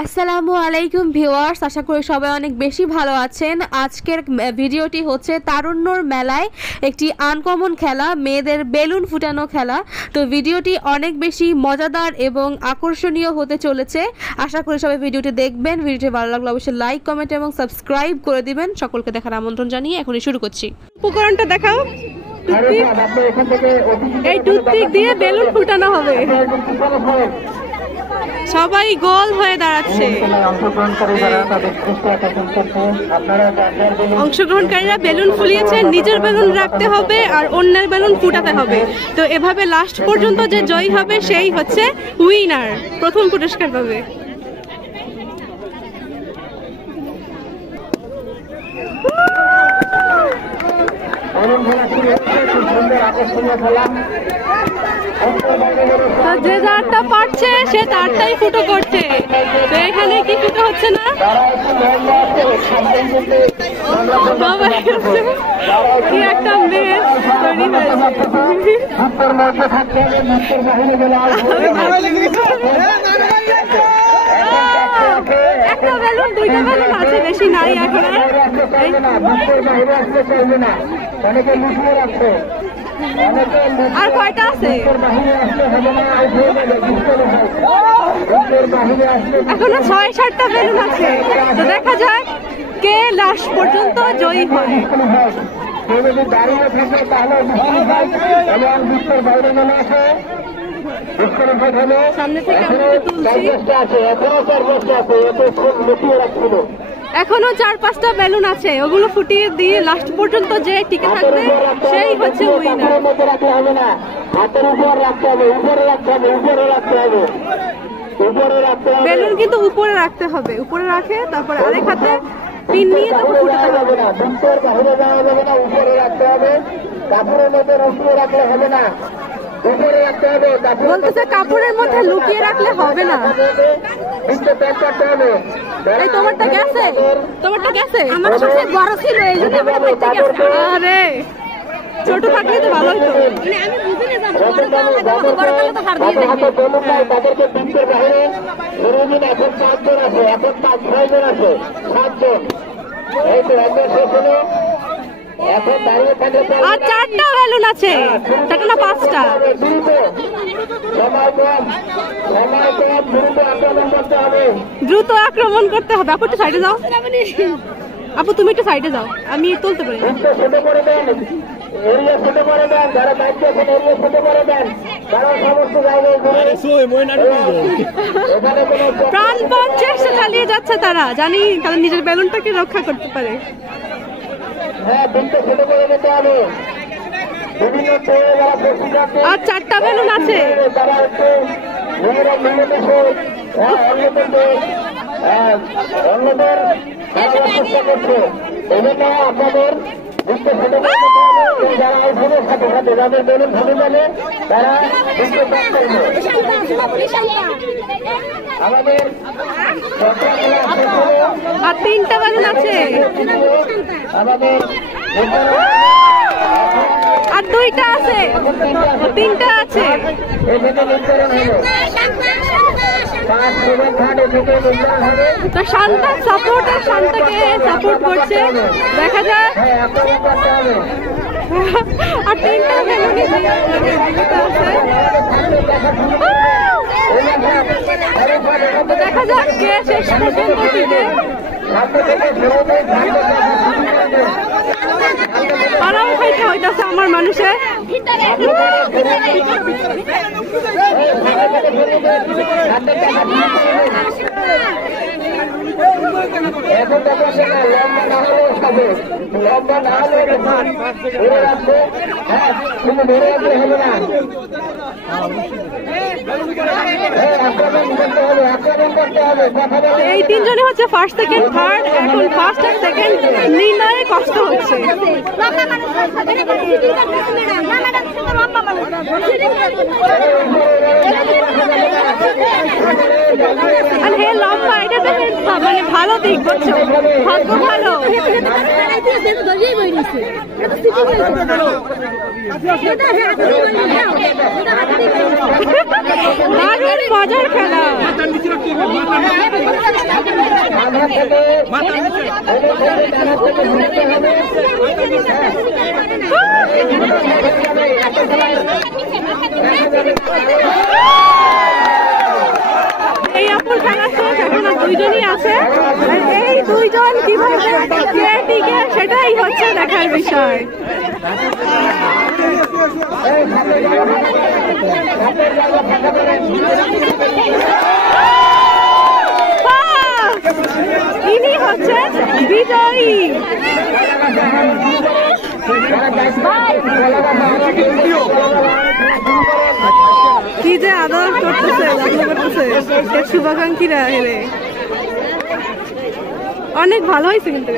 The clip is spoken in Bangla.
আসসালামু আলাইকুম ভিউয়ার্স, আশা করি সবাই অনেক বেশি ভালো আছেন। আজকের ভিডিওটি হচ্ছে তারুণ্যর মেলায় একটি আনকমন খেলা, মেয়েদের বেলুন ফুটানো খেলা। তো ভিডিওটি অনেক বেশি মজাদার এবং আকর্ষণীয় হতে চলেছে। আশা করি সবাই ভিডিওটি দেখবেন। ভিডিওটি ভালো লাগলে অবশ্যই লাইক, কমেন্ট এবং সাবস্ক্রাইব করে দিবেন। সকলকে দেখার আমন্ত্রণ জানিয়ে এখনই শুরু করছি। উপকরণটা দেখাও। এই টুথপিক দিয়ে বেলুন ফুটানো হবে। সবাই গোল হয়ে দাঁড়াচ্ছে। অংশগ্রহণকারীরা বেলুন ফুলিয়েছে, নিজের বেলুন রাখতে হবে আর অন্যের বেলুন ফুটাতে হবে। তো এভাবে লাস্ট পর্যন্ত যে জয়ী হবে সেই হচ্ছে উইনার, প্রথম পুরস্কার পাবে। যে যারটা পারছে সে তারটাই ফুটো করছে। তো এখানে কি ফুটো হচ্ছে না? কি একটা মেয়ে তৈরি একটা বেলুন, দুইটা বেলুন আছে, বেশি নাই এখন। আর কয়টা আছে? এখনো 6-7টা বেলুন আছে। তো দেখা যাক কে লাস্ট পর্যন্ত জয়ী হয়। সামনে থেকে আমরা তুলছি। এখনো 4-5টা বেলুন আছে, ওগুলো ফুটিয়ে দিয়ে লাস্ট পর্যন্ত যে টিকে থাকবে সেই হচ্ছে উইনার। বেলুন কিন্তু উপরে রাখতে হবে, উপরে রাখে তারপরে আরেক হাতে পিন নিয়ে তারপর ফুটাতে হবে। বলতেছে কাপড়ের মধ্যে লুকিয়ে রাখলে হবে না। এই তোমারটা গেছে, তোমারটা গেছে। আমার কাছে বড় ছিল এই জন্য আমার বাচ্চা গেছে। আরে ছোট থাকলে তো ভালো হতো। আমি বুঝি না বড় কালে তো হার দিয়ে যাবে। তাদেরকে পিনতে বাইরে রুমিন এখন 5 জন আছে, এখন 5-6 জন আছে, 7 জন। এই তো একবার শেষ হলো। আর 4টা বেলুন আছে, 4টা না 5টা। দ্রুত আক্রমণ করতে হবে। আপু একটু সাইডে যাও। আপু তুমি একটু সাইডে যাও, আমি তুলতে পারি। প্রাণপণ চেষ্টা চালিয়ে যাচ্ছে তারা, জানি তারা নিজের বেলুনটাকে রক্ষা করতে পারে। আর 4টা বেলুন আছে। আপনাদের আর 3টা বেলুন আছে, আর 2টা আছে, 3টা আছে। তো শান্তা সাপোর্টার শান্তাকে সাপোর্ট করছে, দেখা যাক। আর 3টা বেলুন আছে। দেখা যাক কে শেষ পর্যন্ত টিকে। আরাম খাইতে হইতেছে আমার মানুষের। লম্বা না হলে ধরে রাখবে, হ্যাঁ তুমি ধরে রাখলে হবে না। এই 3 জনে হচ্ছে ফার্স্ট, সেকেন্ড, থার্ড। এখন ফার্স্ট আর সেকেন্ড নির্ণয়ে কষ্ট হচ্ছে। হে লম্বা, এটা মানে ভালো দিক, বুঝছো? ভাগ্য ভালো। মজার খেলা। এই আপুর খেলা শেষ, এখন দুইজনই আছে। এই দুইজন কিভাবে কে টিকে সেটাই হচ্ছে দেখার বিষয়। ইনি হচ্ছেন বিজয়ী। কি যে আদর করতেছে, শুভাকাঙ্ক্ষীরা হেরে। অনেক ভালো হয়েছে কিন্তু।